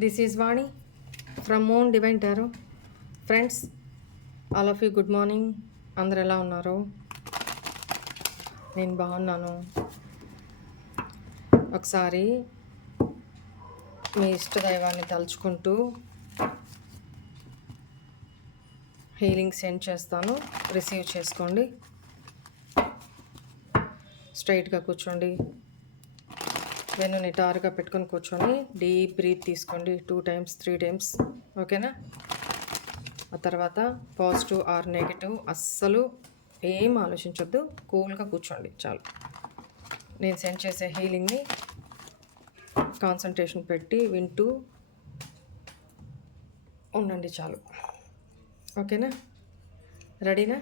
This is Vani from Moon Divine Tarot. Friends, all of you good morning. అందరు ఎలా ఉన్నారు? నేను బాగున్నాను. ఒకసారి మీ ఇష్టదైవాన్ని తలుచుకుంటూ హీలింగ్ సెండ్ చేస్తాను. రిసీవ్ చేసుకోండి. స్ట్రైట్గా కూర్చోండి. వెన్ను నిటారుగా పెట్టుకొని కూర్చొని డీప్ బ్రీత్ తీసుకోండి 2 times 3 times. ఓకేనా? ఆ తర్వాత పాజిటివ్ ఆర్ నెగిటివ్ అస్సలు ఏం ఆలోచించొద్దు. కూల్గా కూర్చోండి చాలు. నేను సెండ్ చేసే హీలింగ్ని కాన్సన్ట్రేషన్ పెట్టి వింటూ ఉండండి చాలు. ఓకేనా? రెడీనా?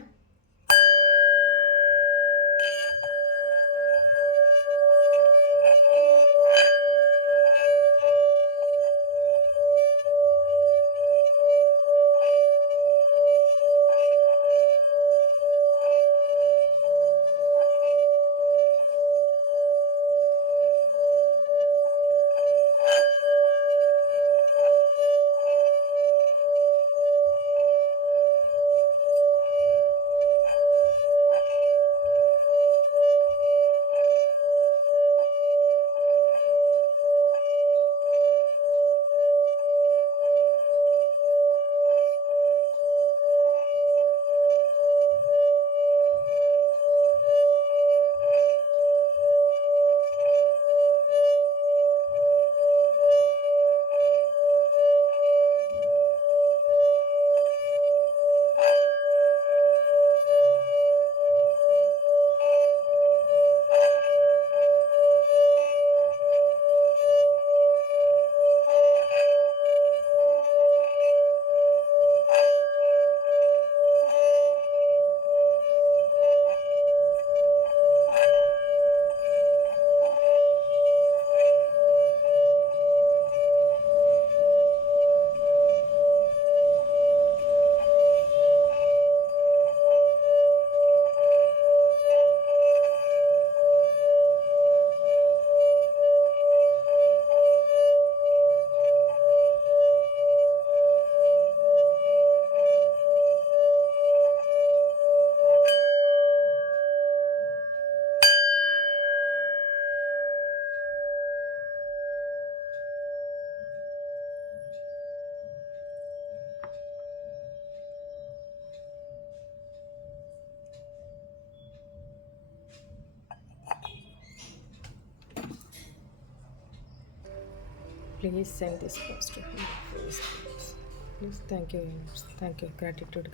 Please send this post to him. Please. Thank you. Thank you. Gratitude.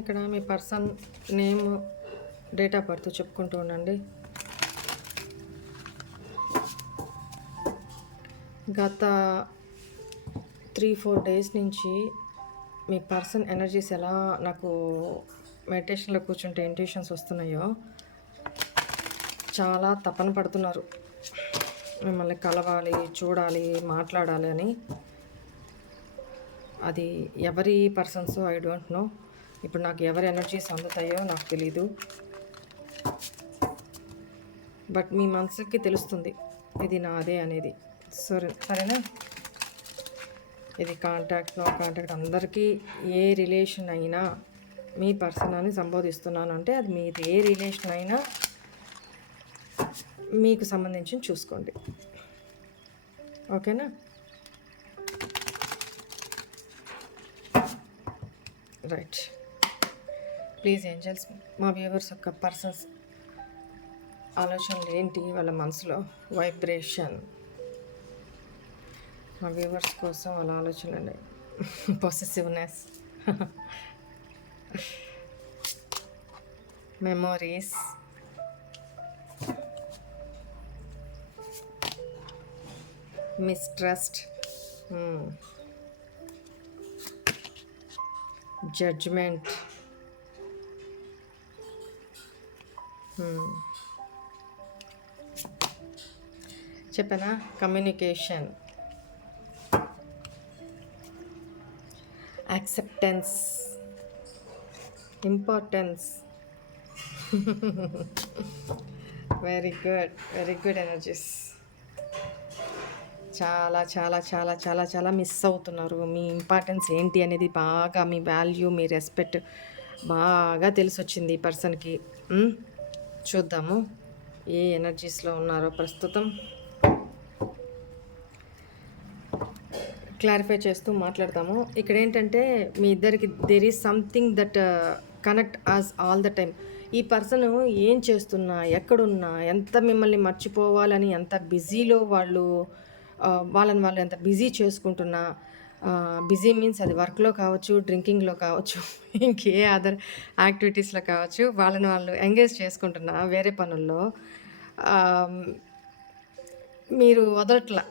ఇక్కడ మీ person name, date of birth చెప్పుకుంటూ ఉండండి. గత 3-4 days నుంచి మీ పర్సన్ ఎనర్జీస్ ఎలా నాకు మెడిటేషన్లో కూర్చుంటే ఇంట్యూషన్స్ వస్తున్నాయో చాలా తపన పడుతున్నారు. మిమ్మల్ని కలవాలి, చూడాలి, మాట్లాడాలి అని. అది ఎవరి పర్సన్స్ ఐ డోంట్ నో. ఇప్పుడు నాకు ఎవరి ఎనర్జీస్ అందుతాయో నాకు తెలీదు. బట్ మీ మనసుకి తెలుస్తుంది ఇది నాదే అనేది. సరేనా? ఇది కాంటాక్ట్, నో కాంటాక్ట్, అందరికీ ఏ రిలేషన్ అయినా మీ పర్సన్ అని సంబోధిస్తున్నాను అంటే అది మీది ఏ రిలేషన్ అయినా మీకు సంబంధించి చూసుకోండి. ఓకేనా? రైట్. ప్లీజ్ ఏంజల్స్, మా వ్యూవర్స్ యొక్క పర్సన్స్ ఆలోచనలు ఏంటి, వాళ్ళ మనసులో వైబ్రేషన్, మా వ్యూవర్స్ కోసం వాళ్ళ ఆలోచనలు, పొసెసివ్నెస్, మెమోరీస్, మిస్ట్రస్ట్, జడ్జ్మెంట్, చెప్పనా? Communication, acceptance, importance, very good, very good energies. చాలా చాలా చాలా చాలా చాలా మిస్ అవుతున్నారు. మీ ఇంపార్టెన్స్ ఏంటి అనేది బాగా, మీ వాల్యూ, మీ రెస్పెక్ట్ బాగా తెలిసొచ్చింది ఈ పర్సన్కి. చూద్దాము ఏ ఎనర్జీస్లో ఉన్నారో ప్రస్తుతం. క్లారిఫై చేస్తూ మాట్లాడతాము. ఇక్కడ ఏంటంటే మీ ఇద్దరికి there is something that connect us all the time. ఈ పర్సన్ ఏం చేస్తున్నా, ఎక్కడున్నా, ఎంత మిమ్మల్ని మర్చిపోవాలని ఎంత బిజీలో వాళ్ళని వాళ్ళు ఎంత బిజీ చేసుకుంటున్నా, బిజీ మీన్స్ అది వర్క్లో కావచ్చు, డ్రింకింగ్లో కావచ్చు, ఇంకే అదర్ యాక్టివిటీస్లో కావచ్చు, వాళ్ళని వాళ్ళు ఎంగేజ్ చేసుకుంటున్నా వేరే పనుల్లో, మీరు వదలట్లా,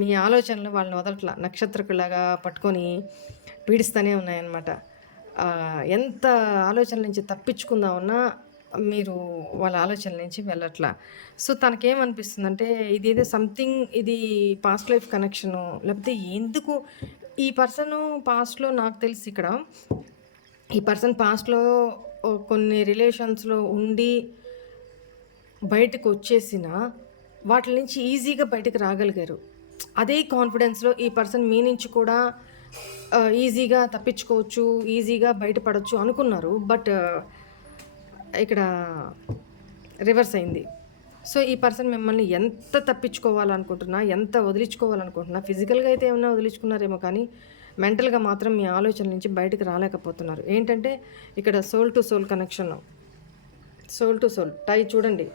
మీ ఆలోచనలు వాళ్ళని వదలట్లా, నక్షత్రకులాగా పట్టుకొని పీడిస్తూనే ఉన్నాయన్నమాట. ఎంత ఆలోచనల నుంచి తప్పించుకుందామన్నా మీరు వాళ్ళ ఆలోచనల నుంచి వెళ్ళట్లా. సో తనకేమనిపిస్తుందంటే ఇదేదో సంథింగ్, ఇది పాస్ట్ లైఫ్ కనెక్షను, లేకపోతే ఎందుకు ఈ పర్సన్ పాస్ట్లో, నాకు తెలిసి ఇక్కడ ఈ పర్సన్ పాస్ట్లో కొన్ని రిలేషన్స్లో ఉండి బయటకు వచ్చేసిన వాటి నుంచి ఈజీగా బయటకు రాగలిగారు. అదే కాన్ఫిడెన్స్లో ఈ పర్సన్ మీ నుంచి కూడా ఈజీగా తప్పించుకోవచ్చు, ఈజీగా బయటపడవచ్చు అనుకున్నారు. బట్ ఇక్కడ రివర్స్ అయింది. సో ఈ పర్సన్ మిమ్మల్ని ఎంత తప్పించుకోవాలనుకుంటున్నా, ఎంత వదిలించుకోవాలనుకుంటున్నా, ఫిజికల్గా అయితే ఏమన్నా వదిలించుకున్నారేమో కానీ మెంటల్గా మాత్రం మీ ఆలోచన నుంచి బయటకు రాలేకపోతున్నారు. ఏంటంటే ఇక్కడ soul to soul connection, soul to soul tie చూడండి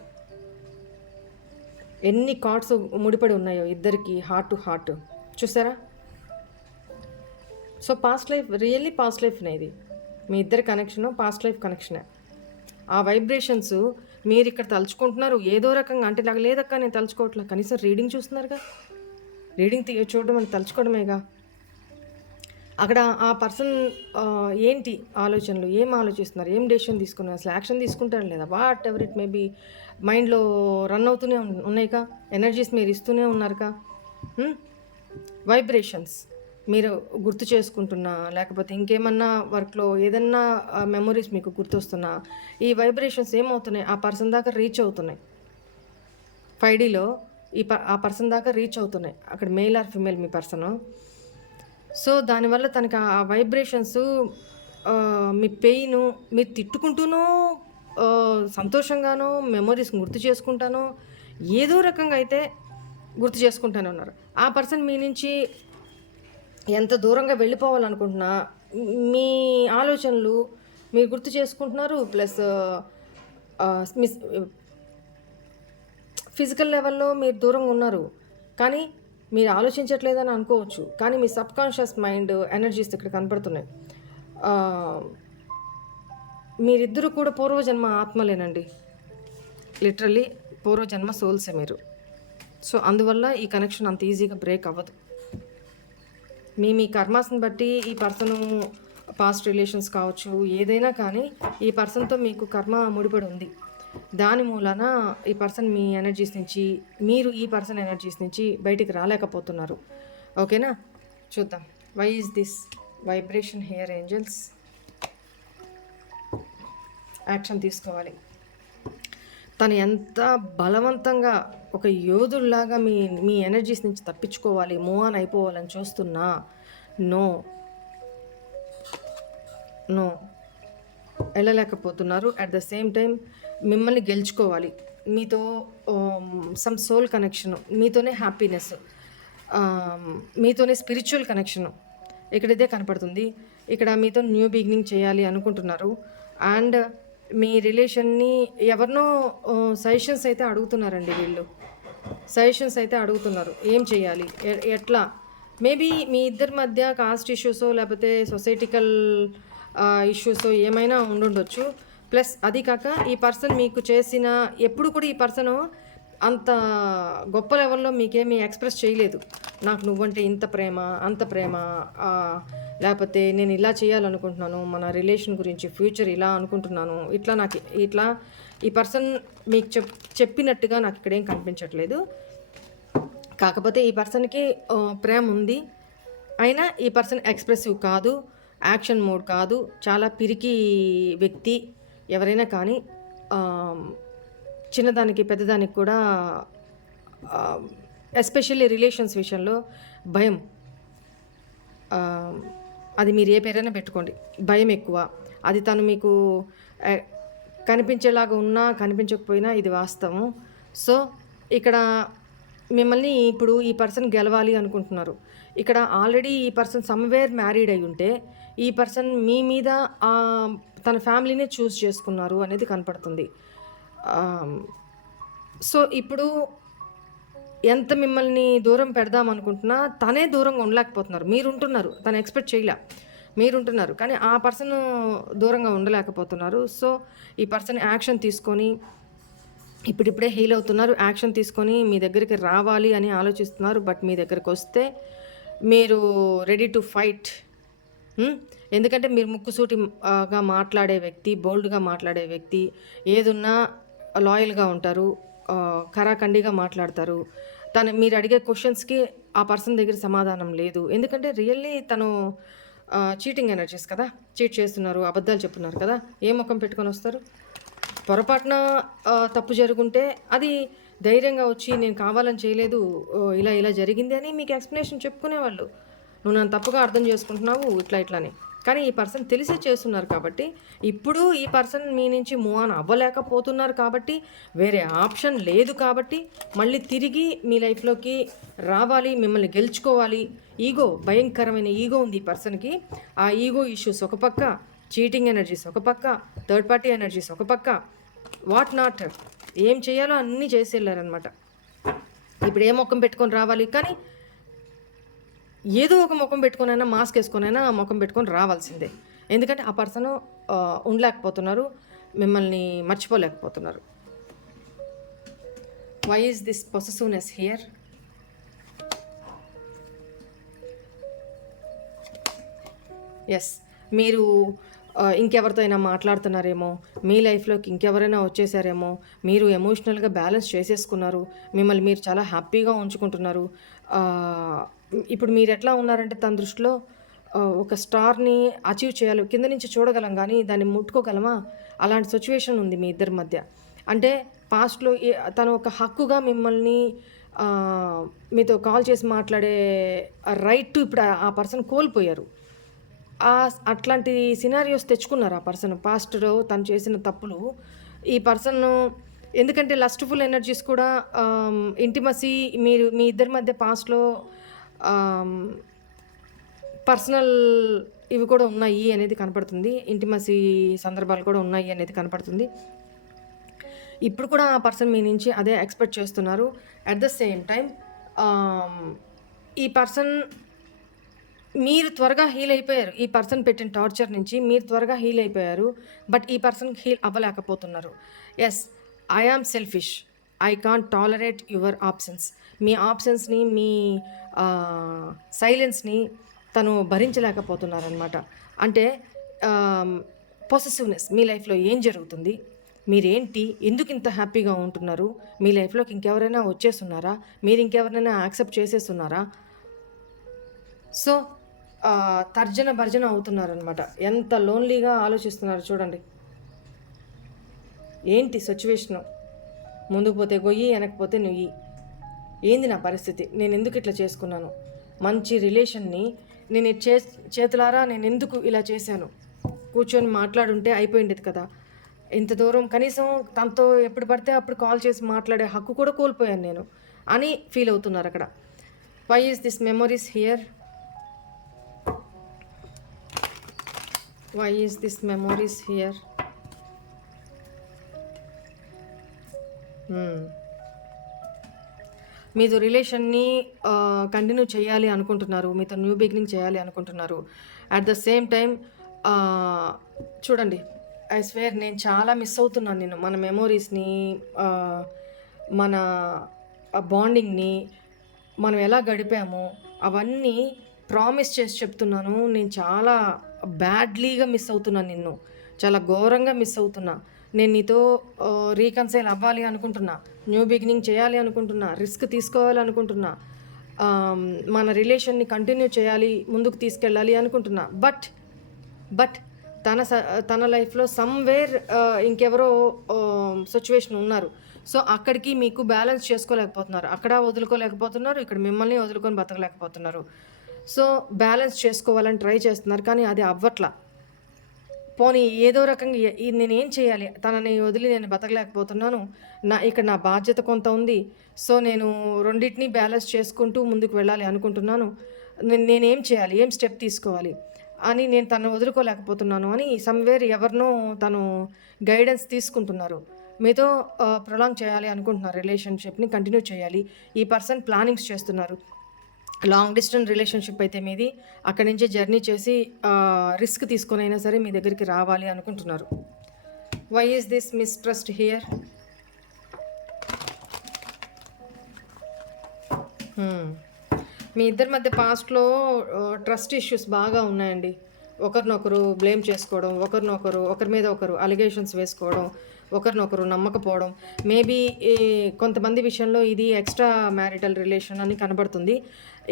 ఎన్ని కార్డ్స్ ముడిపడి ఉన్నాయో ఇద్దరికి, హార్ట్ టు హార్ట్ చూసారా. So past life, really past లైఫ్నే ఇది. మీ ఇద్దరి కనెక్షను పాస్ట్ లైఫ్ కనెక్షనే. ఆ వైబ్రేషన్స్ మీరు ఇక్కడ తలుచుకుంటున్నారు ఏదో రకంగా, అంటే నాకు లేదక్క నేను తలుచుకోవట్లే, కనీసం రీడింగ్ చూస్తున్నారుగా, రీడింగ్ చూడడం అని తలుచుకోవడమేగా. అక్కడ ఆ పర్సన్ ఏంటి ఆలోచనలు, ఏం ఆలోచిస్తున్నారు, ఏం డెసిషన్ తీసుకున్నారు, అసలు యాక్షన్ తీసుకుంటారు లేదా, whatever it may be, మైండ్లో రన్ అవుతూనే ఉన్నాయిగా, ఎనర్జీస్ మీరు ఇస్తూనే ఉన్నారుగా. వైబ్రేషన్స్ మీరు గుర్తు చేసుకుంటున్నా, లేకపోతే ఇంకేమన్నా వర్క్లో ఏదన్నా మెమొరీస్ మీకు గుర్తొస్తున్నా, ఈ వైబ్రేషన్స్ ఏమవుతున్నాయి, ఆ పర్సన్ దాకా రీచ్ అవుతున్నాయి. 5Dలో ఆ పర్సన్ దాకా రీచ్ అవుతున్నాయి. అక్కడ male or female me person. So దానివల్ల తనకి ఆ వైబ్రేషన్స్, మీ పెయిన్, మీరు తిట్టుకుంటూనో సంతోషంగానో మెమొరీస్ గుర్తు చేసుకుంటానో ఏదో రకంగా అయితే గుర్తు చేసుకుంటానే ఉన్నారు. ఆ పర్సన్ మీ నుంచి ఎంత దూరంగా వెళ్ళిపోవాలనుకుంటున్నా మీ ఆలోచనలు మీరు గుర్తు చేసుకుంటున్నారు. ప్లస్ మిస్ ఫిజికల్ లెవెల్లో మీరు దూరంగా ఉన్నారు, కానీ మీరు ఆలోచించట్లేదని అనుకోవచ్చు, కానీ మీ సబ్ కాన్షియస్ మైండ్ ఎనర్జీస్ ఇక్కడ కనపడుతున్నాయి. మీరిద్దరూ కూడా పూర్వజన్మ ఆత్మలేనండి, లిటరల్లీ పూర్వజన్మ సోల్సే మీరు. సో అందువల్ల ఈ కనెక్షన్ అంత ఈజీగా బ్రేక్ అవ్వదు. మీ కర్మాస్ని బట్టి ఈ పర్సన్, పాస్ట్ రిలేషన్స్ కావచ్చు, ఏదైనా కానీ ఈ పర్సన్తో మీకు కర్మ ముడిపడి ఉంది. దాని మూలాన ఈ పర్సన్ మీ ఎనర్జీస్ నుంచి, మీరు ఈ పర్సన్ ఎనర్జీస్ నుంచి బయటికి రాలేకపోతున్నారు. ఓకేనా, చూద్దాం. Why is this vibration here angels? Action తీసుకోవాలి. తను ఎంత బలవంతంగా ఒక యోధుల్లాగా మీ ఎనర్జీస్ నుంచి తప్పించుకోవాలి, మూవ్ ఆన్ అయిపోవాలని చూస్తున్నా, నో వెళ్ళలేకపోతున్నారు. అట్ ద సేమ్ టైం మిమ్మల్ని గెలుచుకోవాలి, మీతో సమ్ సోల్ కనెక్షన్, మీతోనే హ్యాపీనెస్, మీతోనే స్పిరిచువల్ కనెక్షను ఇక్కడ ఇదే కనపడుతుంది. ఇక్కడ మీతో న్యూ బిగినింగ్ చేయాలి అనుకుంటున్నారు. అండ్ మీ రిలేషన్ని ఎవరినో సజెషన్స్ అయితే అడుగుతున్నారండి, వీళ్ళు సజెషన్స్ అయితే అడుగుతున్నారు, ఏం చేయాలి, ఎట్లా. మేబీ మీ ఇద్దరి మధ్య కాస్ట్ ఇష్యూసో లేకపోతే సొసైటికల్ ఇష్యూసో ఏమైనా ఉండుండొచ్చు. ప్లస్ అది కాక ఈ పర్సన్ మీకు చేసిన, ఎప్పుడు కూడా ఈ పర్సను అంత గొప్ప లెవెల్లో మీకేమీ ఎక్స్ప్రెస్ చేయలేదు, నాకు నువ్వంటే ఇంత ప్రేమ, అంత ప్రేమ, లేకపోతే నేను ఇలా చేయాలనుకుంటున్నాను, మన రిలేషన్ గురించి ఫ్యూచర్ ఇలా అనుకుంటున్నాను, ఇట్లా ఈ పర్సన్ మీకు చెప్పినట్టుగా నాకు ఇక్కడేం కనిపించట్లేదు. కాకపోతే ఈ పర్సన్కి ప్రేమ ఉంది, అయినా ఈ పర్సన్ ఎక్స్ప్రెసివ్ కాదు, యాక్షన్ మోడ్ కాదు, చాలా పిరికి వ్యక్తి. ఎవరైనా కానీ చిన్నదానికి పెద్దదానికి కూడా ఎస్పెషల్లీ రిలేషన్స్ విషయంలో భయం. అది మీరు ఏ పేరైనా పెట్టుకోండి, భయం ఎక్కువ. అది తను మీకు కనిపించేలాగా ఉన్నా కనిపించకపోయినా ఇది వాస్తవం. సో ఇక్కడ మిమ్మల్ని ఇప్పుడు ఈ పర్సన్ గెలవాలి అనుకుంటున్నారు. ఇక్కడ ఆల్రెడీ ఈ పర్సన్ సమ్వేర్ మ్యారీడ్ అయి ఉంటే ఈ పర్సన్ మీ మీద తన ఫ్యామిలీనే చూస్ చేసుకున్నారు అనేది కనపడుతుంది. సో ఇప్పుడు ఎంత మిమ్మల్ని దూరం పెడదాం అనుకుంటున్నా తనే దూరంగా ఉండలేకపోతున్నారు. మీరుంటున్నారు, తను ఎక్స్పెక్ట్ చేయలే, మీరుంటున్నారు, కానీ ఆ పర్సన్ దూరంగా ఉండలేకపోతున్నారు. సో ఈ పర్సన్ యాక్షన్ తీసుకొని ఇప్పుడిప్పుడే హీల్ అవుతున్నారు. యాక్షన్ తీసుకొని మీ దగ్గరికి రావాలి అని ఆలోచిస్తున్నారు. బట్ మీ దగ్గరికి వస్తే మీరు రెడీ టు ఫైట్. ఎందుకంటే మీరు ముక్కుసూటిగా మాట్లాడే వ్యక్తి, బోల్డ్గా మాట్లాడే వ్యక్తి, ఏదున్నా లాయల్గా ఉంటారు, కరాఖండిగా మాట్లాడతారు. మీరు అడిగే క్వశ్చన్స్కి ఆ పర్సన్ దగ్గర సమాధానం లేదు. ఎందుకంటే రియల్లీ తను చీటింగ్ ఎనర్జీస్ కదా, చీట్ చేస్తున్నారు, అబద్ధాలు చెప్తున్నారు కదా. ఏ ముఖం పెట్టుకొని వస్తారు? పొరపాటున తప్పు జరుగుంటే అది ధైర్యంగా వచ్చి నేను కావాలని చేయలేదు, ఇలా ఇలా జరిగింది అని మీకు ఎక్స్ప్లెనేషన్ చెప్పుకునేవాళ్ళు. నువ్వు నన్ను తప్పుగా అర్థం చేసుకుంటున్నావు ఇట్లా అని. కానీ ఈ పర్సన్ తెలిసే చేస్తున్నారు కాబట్టి, ఇప్పుడు ఈ పర్సన్ మీ నుంచి మూవ్ ఆన్ అవ్వలేకపోతున్నారు కాబట్టి, వేరే ఆప్షన్ లేదు కాబట్టి మళ్ళీ తిరిగి మీ లైఫ్లోకి రావాలి, మిమ్మల్ని గెలుచుకోవాలి. ఈగో, భయంకరమైన ఈగో ఉంది ఈ పర్సన్కి. ఆ ఈగో ఇష్యూస్ ఒక పక్క, చీటింగ్ ఎనర్జీస్ ఒక పక్క, థర్డ్ పార్టీ ఎనర్జీస్ ఒక పక్క, వాట్ నాట్ ఏం చేయాలో అన్నీ చేసి వెళ్ళారనమాట. ఇప్పుడు ఏ ముఖం పెట్టుకొని రావాలి? కానీ ఏదో ఒక ముఖం పెట్టుకొనైనా, మాస్క్ వేసుకొనైనా ఆ ముఖం పెట్టుకొని రావాల్సిందే. ఎందుకంటే ఆ పర్సన్ ఉండలేకపోతున్నారు, మిమ్మల్ని మర్చిపోలేకపోతున్నారు. Why is this possessiveness here? Yes, మీరు ఇంకెవరితో అయినా మాట్లాడుతున్నారేమో, మీ లైఫ్లోకి ఇంకెవరైనా వచ్చేసారేమో, మీరు ఎమోషనల్గా బ్యాలెన్స్ చేసేసుకున్నారు, మిమ్మల్ని మీరు చాలా హ్యాపీగా ఉంచుకుంటున్నారు. ఇప్పుడు మీరు ఎట్లా ఉన్నారంటే తన దృష్టిలో ఒక స్టార్ని అచీవ్ చేయాలి, కింద నుంచి చూడగలం కానీ దాన్ని ముట్టుకోగలమా? అలాంటి సిచ్యువేషన్ ఉంది మీ ఇద్దరి మధ్య. అంటే పాస్ట్లో తను ఒక హక్కుగా మిమ్మల్ని మీతో కాల్ చేసి మాట్లాడే రైట్ ఇప్పుడు ఆ పర్సన్ కోల్పోయారు. అట్లాంటి సినారియోస్ తెచ్చుకున్నారు ఆ పర్సన్. పాస్ట్లో తను చేసిన తప్పులు ఈ పర్సన్, ఎందుకంటే లస్ట్ఫుల్ ఎనర్జీస్ కూడా, ఇంటిమసీ, మీ ఇద్దరి మధ్య పాస్ట్లో పర్సనల్ ఇవి కూడా ఉన్నాయి అనేది కనపడుతుంది. ఇంటిమసీ సందర్భాలు కూడా ఉన్నాయి అనేది కనపడుతుంది. ఇప్పుడు కూడా ఆ పర్సన్ మీ నుంచి అదే ఎక్స్పెక్ట్ చేస్తున్నారు. అట్ ద సేమ్ టైం ఈ పర్సన్, మీరు త్వరగా హీల్ అయిపోయారు. ఈ పర్సన్ పెట్టిన టార్చర్ నుంచి మీరు త్వరగా హీల్ అయిపోయారు. బట్ ఈ పర్సన్ హీల్ అవ్వలేకపోతున్నారు. Yes, I am selfish, I can't tolerate your options. మీ ఆప్షన్స్ని, మీ సైలెన్స్ని తను భరించలేకపోతున్నారనమాట. అంటే పొసెసివ్నెస్, మీ లైఫ్లో ఏం జరుగుతుంది, మీరేంటి, ఎందుకు ఇంత హ్యాపీగా ఉంటున్నారు, మీ లైఫ్లోకి ఇంకెవరైనా వచ్చేస్తున్నారా, మీరు ఇంకెవరైనా యాక్సెప్ట్ చేసేస్తున్నారా? సో తర్జన భర్జన అవుతున్నారనమాట. ఎంత లోన్లీగా ఆలోచిస్తున్నారు చూడండి. ఏంటి సిచ్యువేషను? ముందుకు పోతే గొయ్యి, వెనకపోతే నుయ్యి. ఏంది నా పరిస్థితి? నేను ఎందుకు ఇట్లా చేసుకున్నాను? మంచి రిలేషన్ని నేను చేతులారా నేను ఎందుకు ఇలా చేశాను? కూర్చొని మాట్లాడుంటే అయిపోయింది కదా. ఇంత దూరం కనీసం తనతో ఎప్పుడు పడితే అప్పుడు కాల్ చేసి మాట్లాడే హక్కు కూడా కోల్పోయాను నేను అని ఫీల్ అవుతున్నారు అక్కడ. Why is this memories here? Why is this memories here? మీతో రిలేషన్ని కంటిన్యూ చేయాలి అనుకుంటున్నారు, మీతో న్యూ బిగినింగ్ చేయాలి అనుకుంటున్నారు. అట్ ద సేమ్ టైం చూడండి, ఐ స్వేర్ నేను చాలా మిస్ అవుతున్నాను నేను, మన మెమోరీస్ని, మన బాండింగ్ని, మనం ఎలా గడిపామో అవన్నీ ప్రామిస్ చేసి చెప్తున్నాను. నేను చాలా బ్యాడ్లీగా మిస్ అవుతున్నాను నిన్ను, చాలా ఘోరంగా మిస్ అవుతున్నా. నేను నీతో రీకన్సైల్ అవ్వాలి అనుకుంటున్నా, న్యూ బిగినింగ్ చేయాలి అనుకుంటున్నా, రిస్క్ తీసుకోవాలి అనుకుంటున్నా, మన రిలేషన్ని కంటిన్యూ చేయాలి, ముందుకు తీసుకెళ్ళాలి అనుకుంటున్నా. బట్ తన లైఫ్లో సమ్వేర్ ఇంకెవరో సిచ్యువేషన్ ఉన్నారు. సో అక్కడికి మీకు బ్యాలెన్స్ చేసుకోలేకపోతున్నారు, అక్కడ వదులుకోలేకపోతున్నారు, ఇక్కడ మిమ్మల్ని వదులుకొని బతకలేకపోతున్నారు. సో బ్యాలెన్స్ చేసుకోవాలని ట్రై చేస్తున్నారు, కానీ అది అవ్వట్లా. పోనీ ఏదో రకంగా నేనేం చేయాలి, తనని వదిలి నేను బతకలేకపోతున్నాను, ఇక్కడ నా బాధ్యత కొంత ఉంది, సో నేను రెండింటినీ బ్యాలెన్స్ చేసుకుంటూ ముందుకు వెళ్ళాలి అనుకుంటున్నాను, నేనేం చేయాలి, ఏం స్టెప్ తీసుకోవాలి అని నేను తను వదులుకోలేకపోతున్నాను అని సమ్వేర్ ఎవరినో తను గైడెన్స్ తీసుకుంటున్నారు. మీతో ప్రొలాంగ్ చేయాలి అనుకుంటున్నారు, రిలేషన్షిప్ని కంటిన్యూ చేయాలి. ఈ పర్సన్ ప్లానింగ్స్ చేస్తున్నారు. లాంగ్ డిస్టెన్స్ రిలేషన్షిప్ అయితే మీది, అక్కడి నుంచే జర్నీ చేసి రిస్క్ తీసుకొని అయినా సరే మీ దగ్గరికి రావాలి అనుకుంటున్నారు. Why is this mistrust here? మీ ఇద్దరి మధ్య పాస్ట్లో ట్రస్ట్ ఇష్యూస్ బాగా ఉన్నాయండి. ఒకరినొకరు బ్లేమ్ చేసుకోవడం, ఒకరి మీద ఒకరు అలిగేషన్స్ వేసుకోవడం, ఒకరినొకరు నమ్మకపోవడం. మేబీ కొంతమంది విషయంలో ఇది ఎక్స్ట్రా మ్యారిటల్ రిలేషన్ అని కనబడుతుంది.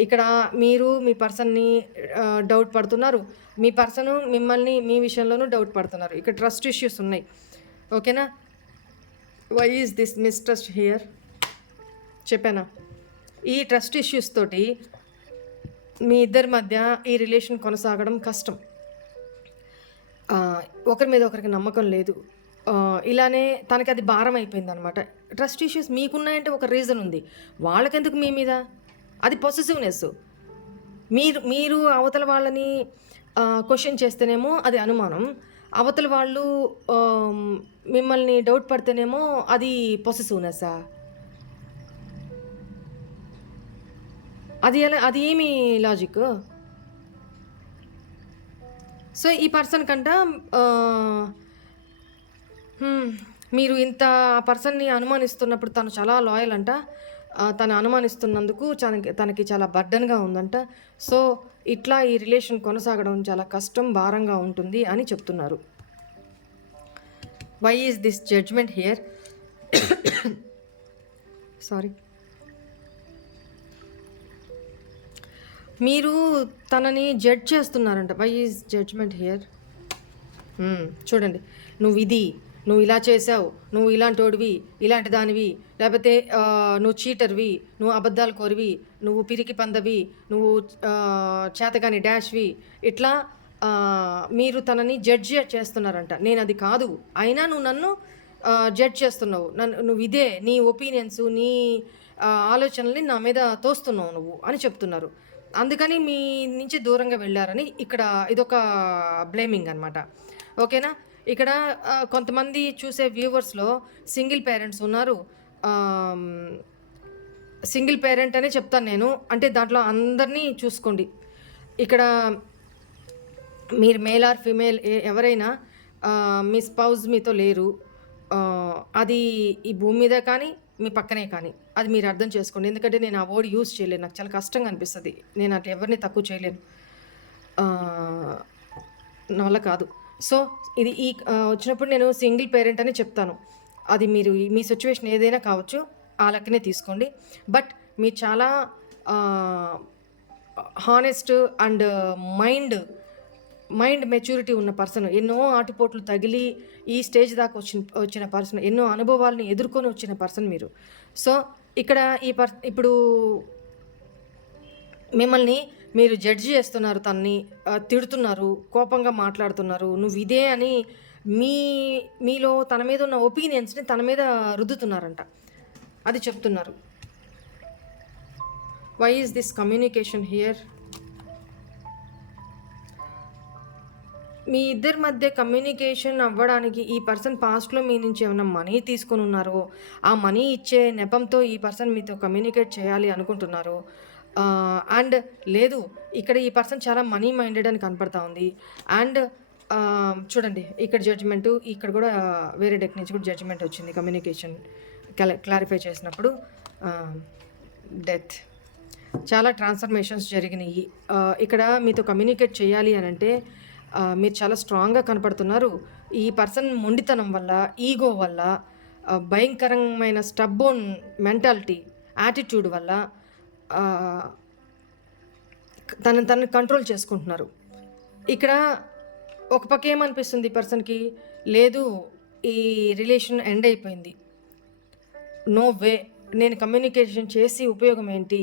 ఇక్కడ మీరు మీ పర్సన్ని డౌట్ పడుతున్నారు, మీ పర్సన్ మిమ్మల్ని మీ విషయంలోనూ డౌట్ పడుతున్నారు. ఇక్కడ ట్రస్ట్ ఇష్యూస్ ఉన్నాయి. ఓకేనా? Why is this mistrust here? చెప్పానా? ఈ ట్రస్ట్ ఇష్యూస్ తోటి మీ ఇద్దరి మధ్య ఈ రిలేషన్ కొనసాగడం కష్టం. ఒకరి మీద ఒకరికి నమ్మకం లేదు. ఇలానే తనకి అది భారం అయిపోయింది అనమాట. ట్రస్ట్ ఇష్యూస్ మీకున్నాయంటే ఒక రీజన్ ఉంది, వాళ్ళకెందుకు మీ మీద? అది పొసెసివ్నెస్. మీరు అవతల వాళ్ళని క్వశ్చన్ చేస్తేనేమో అది అనుమానం, అవతల వాళ్ళు మిమ్మల్ని డౌట్ పడితేనేమో అది పొసెసివ్నెస్సా? అది ఏమి లాజిక్? సో ఈ పర్సన్ కంట మీరు ఇంత ఆ పర్సన్ని అనుమానిస్తున్నప్పుడు తను చాలా లాయల్ అంట, తను అనుమానిస్తున్నందుకు తనకి చాలా బర్డన్గా ఉందంట. సో ఇట్లా ఈ రిలేషన్ కొనసాగడం చాలా కష్టం, భారంగా ఉంటుంది అని చెప్తున్నారు. Why is this judgement here? Sorry. మీరు తనని జడ్జ్ చేస్తున్నారంట. Why is judgement here? చూడండి, నువ్వు ఇలా చేసావు, నువ్వు ఇలాంటోడివి, ఇలాంటి దానివి, లేకపోతే నువ్వు చీటర్వి, నువ్వు అబద్ధాలు కోరివి, నువ్వు పిరికి పందవి, నువ్వు చేతగాని డాష్వి, ఇట్లా మీరు తనని జడ్జ్ చేస్తున్నారంట. నేను అది కాదు, అయినా నువ్వు నన్ను జడ్జ్ చేస్తున్నావు, నువ్వు ఇదే నీ ఒపీనియన్స్, నీ ఆలోచనల్ని నా మీద తోస్తున్నావు నువ్వు అని చెప్తున్నారు. అందుకని మీ నుంచి దూరంగా వెళ్ళారని ఇక్కడ ఇదొక బ్లేమింగ్ అనమాట. ఓకేనా? ఇక్కడ కొంతమంది చూసే వ్యూవర్స్లో సింగిల్ పేరెంట్స్ ఉన్నారు. సింగిల్ పేరెంట్ అనే చెప్తాను నేను, అంటే దాంట్లో అందరినీ చూసుకోండి. ఇక్కడ మీరు మేల్ ఆర్ ఫీమేల్ ఎవరైనా మీ స్పౌజ్ మీతో లేరు, అది ఈ భూమి మీద కానీ మీ పక్కనే కానీ, అది మీరు అర్థం చేసుకోండి. ఎందుకంటే నేను ఆ వర్డ్ యూజ్ చేయలేను, నాకు చాలా కష్టంగా అనిపిస్తుంది. నేను అట్లా ఎవరిని తక్కువ చేయలేను, నా వల్ల కాదు. సో ఇది వచ్చినప్పుడు నేను సింగిల్ పేరెంట్ అని చెప్తాను. అది మీరు మీ సిచ్యువేషన్ ఏదైనా కావచ్చు, ఆ లెక్కనే తీసుకోండి. బట్ మీరు చాలా హానెస్ట్ అండ్ మైండ్ మెచ్యూరిటీ ఉన్న పర్సన్, ఎన్నో ఆటుపోట్లు తగిలి ఈ స్టేజ్ దాకా వచ్చిన పర్సన్, ఎన్నో అనుభవాలని ఎదుర్కొని వచ్చిన పర్సన్ మీరు. సో ఇక్కడ ఇప్పుడు మిమ్మల్ని మీరు జడ్జి చేస్తున్నారు, తన్ని తిడుతున్నారు, కోపంగా మాట్లాడుతున్నారు, నువ్వు ఇదే అని మీలో తన మీద ఉన్న ఒపీనియన్స్ని తన మీద రుద్దుతున్నారంట, అది చెప్తున్నారు. Why is this communication here? మీ ఇద్దరి మధ్య కమ్యూనికేషన్ అవ్వడానికి ఈ పర్సన్ పాస్ట్లో మీ నుంచి ఏమైనా మనీ తీసుకొని ఉన్నారో, ఆ మనీ ఇచ్చే నెపంతో ఈ పర్సన్ మీతో కమ్యూనికేట్ చేయాలి అనుకుంటున్నారు. అండ్ లేదు, ఇక్కడ ఈ పర్సన్ చాలా మనీ మైండెడ్ అని కనపడతా ఉంది. అండ్ చూడండి, ఇక్కడ జడ్జిమెంటు, ఇక్కడ కూడా వేరే డెక్ నుంచి కూడా జడ్జిమెంట్ వచ్చింది. కమ్యూనికేషన్ క్లారిఫై చేసినప్పుడు డెత్, చాలా ట్రాన్స్ఫర్మేషన్స్ జరిగినాయి. ఇక్కడ మీతో కమ్యూనికేట్ చేయాలి అని అంటే మీరు చాలా స్ట్రాంగ్గా కనపడుతున్నారు. ఈ పర్సన్ మొండితనం వల్ల, ఈగో వల్ల, భయంకరమైన స్టబ్బోన్ మెంటాలిటీ, యాటిట్యూడ్ వల్ల తనని కంట్రోల్ చేసుకుంటున్నారు. ఇక్కడ ఒక పక్క ఏమనిపిస్తుంది ఈ పర్సన్కి, లేదు ఈ రిలేషన్ ఎండ్ అయిపోయింది, నో వే, నేను కమ్యూనికేషన్ చేసి ఉపయోగం ఏంటి,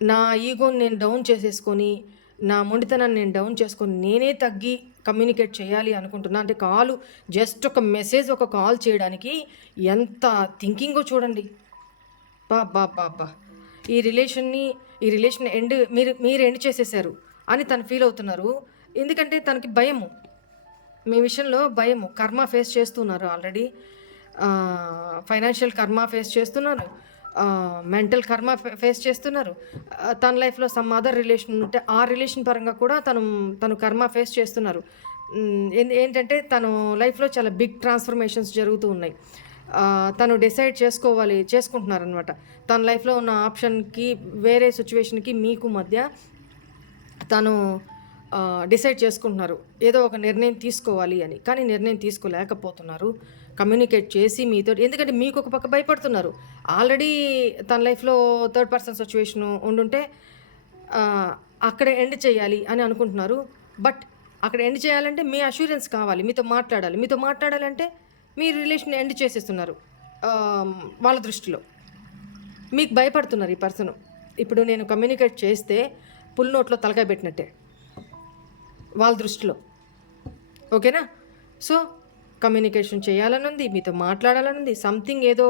నా ఈగోని నేను డౌన్ చేసేసుకొని, నా మొండితనాన్ని నేను డౌన్ చేసుకొని నేనే తగ్గి కమ్యూనికేట్ చేయాలి అనుకుంటున్నా అంటే జస్ట్ ఒక మెసేజ్, ఒక కాల్ చేయడానికి ఎంత థింకింగో చూడండి. బా ఈ రిలేషన్ మీరు ఎండ్ చేసేసారు అని తను ఫీల్ అవుతున్నారు. ఎందుకంటే తనకి భయము, మీ విషయంలో భయము. కర్మ ఫేస్ చేస్తున్నారు ఆల్రెడీ, ఫైనాన్షియల్ కర్మ ఫేస్ చేస్తున్నారు, మెంటల్ కర్మ ఫేస్ చేస్తున్నారు. తన లైఫ్లో సమ్ అదర్ రిలేషన్ ఉంటే ఆ రిలేషన్ పరంగా కూడా తను కర్మ ఫేస్ చేస్తున్నారు. ఏంటంటే తను లైఫ్లో చాలా బిగ్ ట్రాన్స్ఫర్మేషన్స్ జరుగుతూ ఉన్నాయి. తను డిసైడ్ చేసుకుంటున్నారనమాట. తన లైఫ్లో ఉన్న ఆప్షన్కి, వేరే సిచ్యువేషన్కి మీకు మధ్య తను డిసైడ్ చేసుకుంటున్నారు ఏదో ఒక నిర్ణయం తీసుకోవాలి అని. కానీ నిర్ణయం తీసుకోలేకపోతున్నారు కమ్యూనికేట్ చేసి మీతో. ఎందుకంటే మీకు ఒక పక్క భయపడుతున్నారు. ఆల్రెడీ తన లైఫ్లో థర్డ్ పర్సన్ సిచ్యువేషన్ ఉండుంటే అక్కడ ఎండ్ చేయాలి అని అనుకుంటున్నారు. బట్ అక్కడ ఎండ్ చేయాలంటే మీ అష్యూరెన్స్ కావాలి, మీతో మాట్లాడాలంటే మీ రిలేషన్ ఎండ్ చేసేస్తున్నారు వాళ్ళ దృష్టిలో. మీకు భయపడుతున్నారు ఈ పర్సన్. ఇప్పుడు నేను కమ్యూనికేట్ చేస్తే పుల్ నోట్లో తలకాయ పెట్టినట్టే వాళ్ళ దృష్టిలో. ఓకేనా? సో కమ్యూనికేషన్ చేయాలని ఉంది, మీతో మాట్లాడాలని ఉంది, సంథింగ్ ఏదో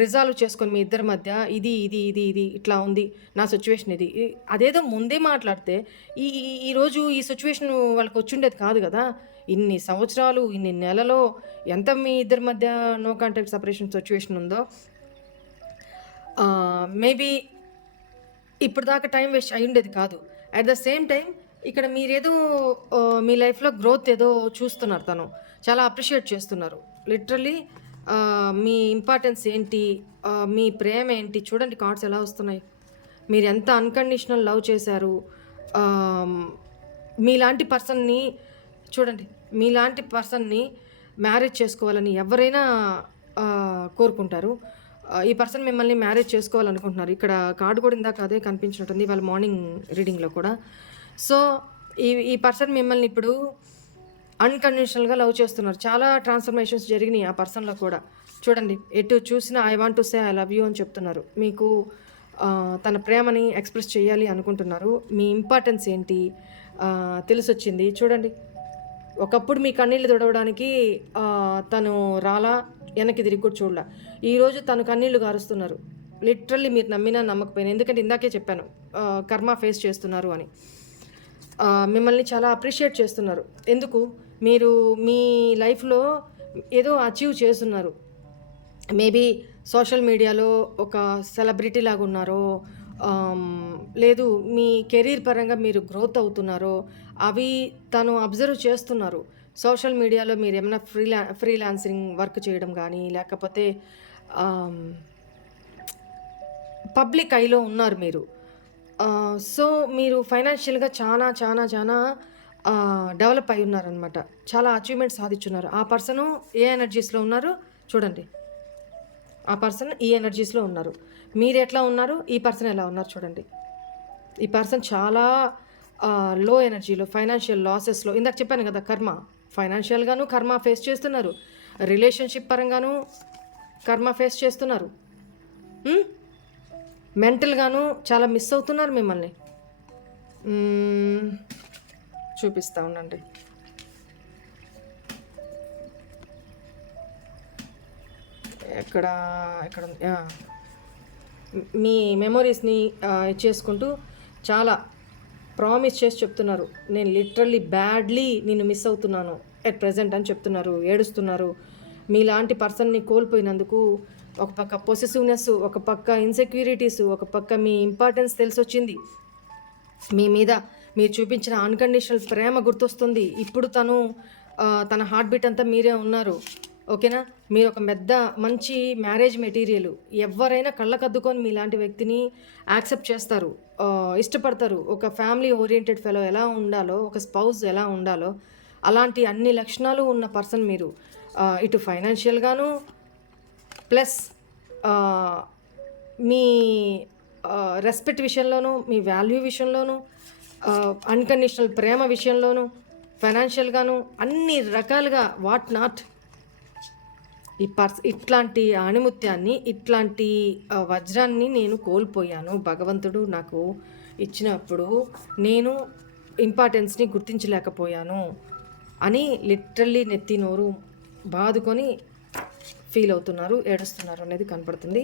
రిజాల్వ్ చేసుకొని మీ ఇద్దరి మధ్య ఇది ఇది ఇది ఇది ఇట్లా ఉంది, నా సిచ్యువేషన్ ఇది, అదేదో ముందే మాట్లాడితే ఈరోజు ఈ సిచ్యువేషన్ వాళ్ళకి వచ్చుండేది కాదు కదా. ఇన్ని సంవత్సరాలు, ఇన్ని నెలలో ఎంత మీ ఇద్దరి మధ్య నో కాంటాక్ట్ సపరేషన్ సిచ్యువేషన్ ఉందో, మేబీ ఇప్పుడు దాకా టైం వేస్ట్ అయి ఉండేది కాదు. అట్ ద సేమ్ టైం ఇక్కడ మీరేదో మీ లైఫ్లో గ్రోత్ ఏదో చూస్తున్నారు, తను చాలా అప్రిషియేట్ చేస్తున్నారు. లిటరలీ మీ ఇంపార్టెన్స్ ఏంటి, మీ ప్రేమ ఏంటి చూడండి, కార్డ్స్ ఎలా వస్తున్నాయి. మీరు ఎంత అన్కండిషనల్ లవ్ చేశారు. మీలాంటి పర్సన్ని చూడండి, మీలాంటి పర్సన్ని మ్యారేజ్ చేసుకోవాలని ఎవరైనా కోరుకుంటారు. ఈ పర్సన్ మిమ్మల్ని మ్యారేజ్ చేసుకోవాలనుకుంటున్నారు. ఇక్కడ కార్డు కూడా ఇందాక అదే కనిపించినట్టుంది వాళ్ళ మార్నింగ్ రీడింగ్లో కూడా. సో ఈ పర్సన్ మిమ్మల్ని ఇప్పుడు అన్కండిషనల్గా లవ్ చేస్తున్నారు. చాలా ట్రాన్స్ఫర్మేషన్స్ జరిగినాయి ఆ పర్సన్లో కూడా. చూడండి, ఎటు చూసినా I want to say I love you అని చెప్తున్నారు. మీకు తన ప్రేమని ఎక్స్ప్రెస్ చేయాలి అనుకుంటున్నారు. మీ ఇంపార్టెన్స్ ఏంటి తెలిసొచ్చింది. చూడండి, ఒకప్పుడు మీ కన్నీళ్ళు తుడవడానికి తను రాలా, వెనక్కి తిరిగి కూడా చూడలా. ఈరోజు తను కన్నీళ్లు గారుస్తున్నారు. లిటరల్లీ మీరు నమ్మినా నమ్మకపోయినా, ఎందుకంటే ఇందాకే చెప్పాను కర్మ ఫేస్ చేస్తున్నారు అని. మిమ్మల్ని చాలా అప్రిషియేట్ చేస్తున్నారు. ఎందుకు? మీరు మీ లైఫ్లో ఏదో అచీవ్ చేస్తున్నారు. మేబీ సోషల్ మీడియాలో ఒక సెలబ్రిటీ లాగా ఉన్నారో, లేదు మీ కెరీర్ పరంగా మీరు గ్రోత్ అవుతున్నారో అవి తను అబ్జర్వ్ చేస్తున్నారు. సోషల్ మీడియాలో మీరు ఏమైనా ఫ్రీలాన్సింగ్ వర్క్ చేయడం కానీ, లేకపోతే పబ్లిక్ ఐలో ఉన్నారు మీరు. సో మీరు ఫైనాన్షియల్గా చాలా డెవలప్ అయి ఉన్నారనమాట. చాలా అచీవ్మెంట్ సాధించున్నారు. ఆ పర్సను ఏ ఎనర్జీస్లో ఉన్నారు చూడండి. ఆ పర్సన్ ఈ ఎనర్జీస్లో ఉన్నారు. మీరు ఎట్లా ఉన్నారు, ఈ పర్సన్ ఎలా ఉన్నారు చూడండి. ఈ పర్సన్ చాలా లో ఎనర్జీలో, ఫైనాన్షియల్ లాసెస్లో, ఇందాక చెప్పాను కదా కర్మ, ఫైనాన్షియల్గాను కర్మ ఫేస్ చేస్తున్నారు, రిలేషన్షిప్ పరంగాను కర్మ ఫేస్ చేస్తున్నారు, మెంటల్గాను చాలా మిస్ అవుతున్నారు మిమ్మల్ని. చూపిస్తా ఉండండి. ఎక్కడ మీ మెమొరీస్ని చేసుకుంటూ చాలా ప్రామిస్ చేసి చెప్తున్నారు, నేను లిటరల్లీ బ్యాడ్లీ నిన్ను మిస్ అవుతున్నాను ఎట్ ప్రెజెంట్ అని చెప్తున్నారు. ఏడుస్తున్నారు. మీలాంటి పర్సన్ని కోల్పోయినందుకు ఒక పక్క పొసెసివ్నెస్, ఒక పక్క ఇన్సెక్యూరిటీస్, ఒక పక్క మీ ఇంపార్టెన్స్ తెలిసొచ్చింది. మీ మీద మీరు చూపించిన అన్కండిషనల్ ప్రేమ గుర్తొస్తుంది. ఇప్పుడు తన హార్ట్ బీట్ అంతా మీరే ఉన్నారు. ఓకేనా? మీరు ఒక మంచి మ్యారేజ్ మెటీరియల్. ఎవరైనా కళ్ళకద్దుకొని మీలాంటి వ్యక్తిని యాక్సెప్ట్ చేస్తారు, ఇష్టపడతారు. ఒక ఫ్యామిలీ ఓరియంటెడ్ ఫెలో ఎలా ఉండాలో, ఒక స్పౌజ్ ఎలా ఉండాలో అలాంటి అన్ని లక్షణాలు ఉన్న పర్సన్ మీరు. ఇటు ఫైనాన్షియల్గాను ప్లస్ మీ రెస్పెక్ట్ విషయంలోనూ, మీ వాల్యూ విషయంలోనూ, అన్కండిషనల్ ప్రేమ విషయంలోనూ, ఫైనాన్షియల్గాను అన్ని రకాలుగా వాట్ నాట్ ఇట్లాంటి ఆణిముత్యాన్ని, ఇట్లాంటి వజ్రాన్ని నేను కోల్పోయాను. భగవంతుడు నాకు ఇచ్చినప్పుడు నేను ఇంపార్టెన్స్ని గుర్తించలేకపోయాను అని లిటరల్లీ నెత్తి నోరు బాదుకొని ఫీల్ అవుతున్నారు, ఏడుస్తున్నారు అనేది కనపడుతుంది.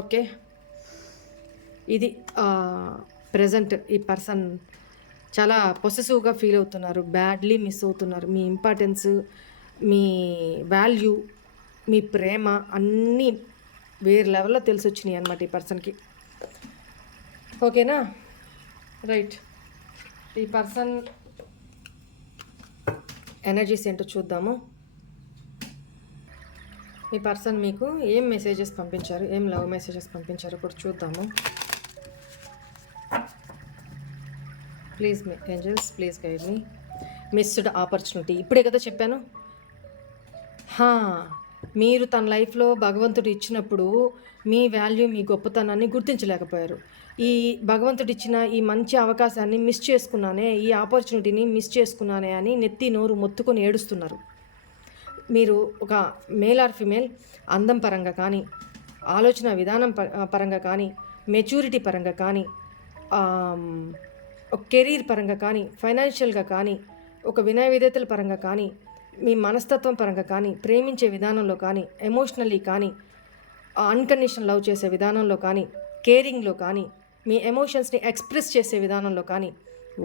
ఓకే, ఇది ప్రజెంట్ ఈ పర్సన్ చాలా పొసెసివ్గా ఫీల్ అవుతున్నారు, బ్యాడ్లీ మిస్ అవుతున్నారు. మీ ఇంపార్టెన్స్, మీ వాల్యూ, మీ ప్రేమ అన్నీ వేరే లెవెల్లో తెలిసి వచ్చినాయి అన్నమాట ఈ పర్సన్కి. ఓకేనా, రైట్. ఈ పర్సన్ ఎనర్జీస్ ఏంటో చూద్దాము. ఈ పర్సన్ మీకు ఏం మెసేజెస్ పంపించారు, ఏం లవ్ మెసేజెస్ పంపించారు ఇప్పుడు చూద్దాము. Please me angels, please guide me. Missed opportunity, ఇప్పుడే కదా చెప్పాను. మీరు తన లైఫ్లో భగవంతుడు ఇచ్చినప్పుడు మీ వాల్యూ, మీ గొప్పతనాన్ని గుర్తించలేకపోయారు. ఈ భగవంతుడు ఇచ్చిన ఈ మంచి అవకాశాన్ని మిస్ చేసుకున్నానే, ఈ ఆపర్చునిటీని మిస్ చేసుకున్నానే అని నెత్తి నోరు మొత్తుకొని ఏడుస్తున్నారు. మీరు ఒక మేల్ ఆర్ ఫిమేల్, అందం పరంగా కానీ, ఆలోచన విధానం పరంగా కానీ, మెచ్యూరిటీ పరంగా కానీ, ఒక కెరీర్ పరంగా కానీ, ఫైనాన్షియల్గా కానీ, ఒక వినయ విధేతల పరంగా కానీ, మీ మనస్తత్వం పరంగా కానీ, ప్రేమించే విధానంలో కానీ, ఎమోషనల్లీ కానీ, అన్కండిషనల్ లవ్ చేసే విధానంలో కానీ, కేరింగ్లో కానీ, మీ ఎమోషన్స్ని ఎక్స్ప్రెస్ చేసే విధానంలో కానీ,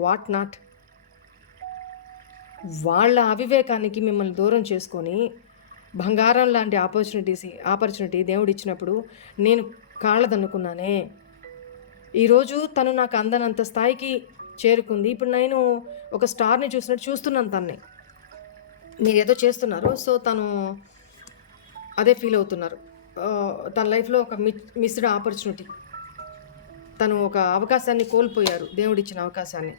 వాట్ నాట్, వాళ్ళ అవివేకానికి మిమ్మల్ని దూరం చేసుకొని బంగారం లాంటి ఆపర్చునిటీ దేవుడు ఇచ్చినప్పుడు నేను కాళ్ళదన్నుకున్నానే. ఈరోజు తను నాకు అందనంత స్థాయికి చేరుకుంది. ఇప్పుడు నేను ఒక స్టార్ని చూసినట్టు చూస్తున్నాను తన్ని. మీరు ఏదో చేస్తున్నారు, సో తను అదే ఫీల్ అవుతున్నారు. తన లైఫ్లో ఒక మిస్డ్ ఆపర్చునిటీ, తను ఒక అవకాశాన్ని కోల్పోయారు, దేవుడిచ్చిన అవకాశాన్ని,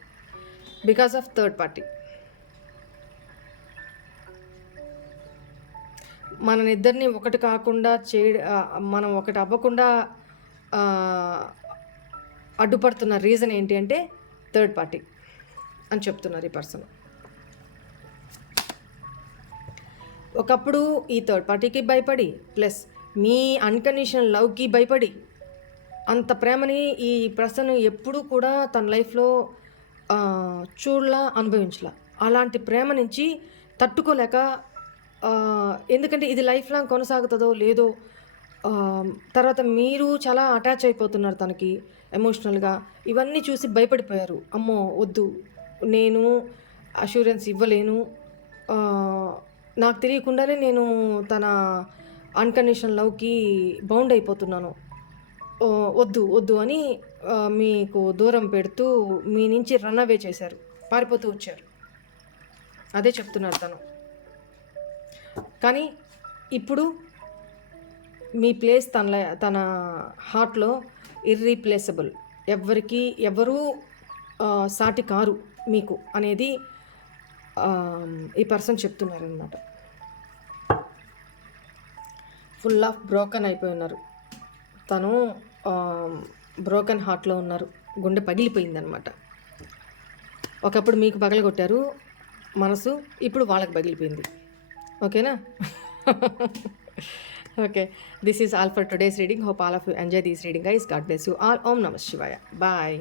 బికాస్ ఆఫ్ థర్డ్ పార్టీ. మననిద్దరిని ఒకటి కాకుండా మనం ఒకటి అవ్వకుండా అడ్డుపడుతున్న రీజన్ ఏంటి అంటే థర్డ్ పార్టీ అని చెప్తున్నారు ఈ పర్సన్. ఒకప్పుడు ఈ థర్డ్ పార్టీకి భయపడి, ప్లస్ మీ అన్కండిషనల్ లవ్కి భయపడి, అంత ప్రేమని ఈ పర్సన్ ఎప్పుడూ కూడా తన లైఫ్లో చూడలా, అనుభవించలా. అలాంటి ప్రేమ నుంచి తట్టుకోలేక, ఎందుకంటే ఇది లైఫ్ లాంగ్ కొనసాగుతుందో లేదో, తర్వాత మీరు చాలా అటాచ్ అయిపోతున్నారు తనకి ఎమోషనల్గా, ఇవన్నీ చూసి భయపడిపోయారు. అమ్మో వద్దు, నేను అష్యూరెన్స్ ఇవ్వలేను, నాకు తెలియకుండానే నేను తన అన్కండిషనల్ లవ్కి బౌండ్ అయిపోతున్నాను, వద్దు వద్దు అని మీకు దూరం పెడుతూ మీ నుంచి రన్ అవే చేశారు, పారిపోతూ వచ్చారు. అదే చెప్తున్నారు తను. కానీ ఇప్పుడు మీ ప్లేస్ తన హార్ట్లో ఇర్రీప్లేసబుల్, ఎవరూ సాటి కారు మీకు అనేది ఈ పర్సన్ చెప్తున్నారనమాట. ఫుల్ ఆఫ్ బ్రోకన్ అయిపోయి ఉన్నారు తను, బ్రోకన్ హార్ట్లో ఉన్నారు, గుండె పగిలిపోయిందనమాట. ఒకప్పుడు మీకు పగలగొట్టారు మనసు, ఇప్పుడు వాళ్ళకి పగిలిపోయింది. ఓకేనా? Okay, this is all for today's reading. Hope all of you enjoy this reading, guys. God bless you all. Om Namah Shivaya. Bye.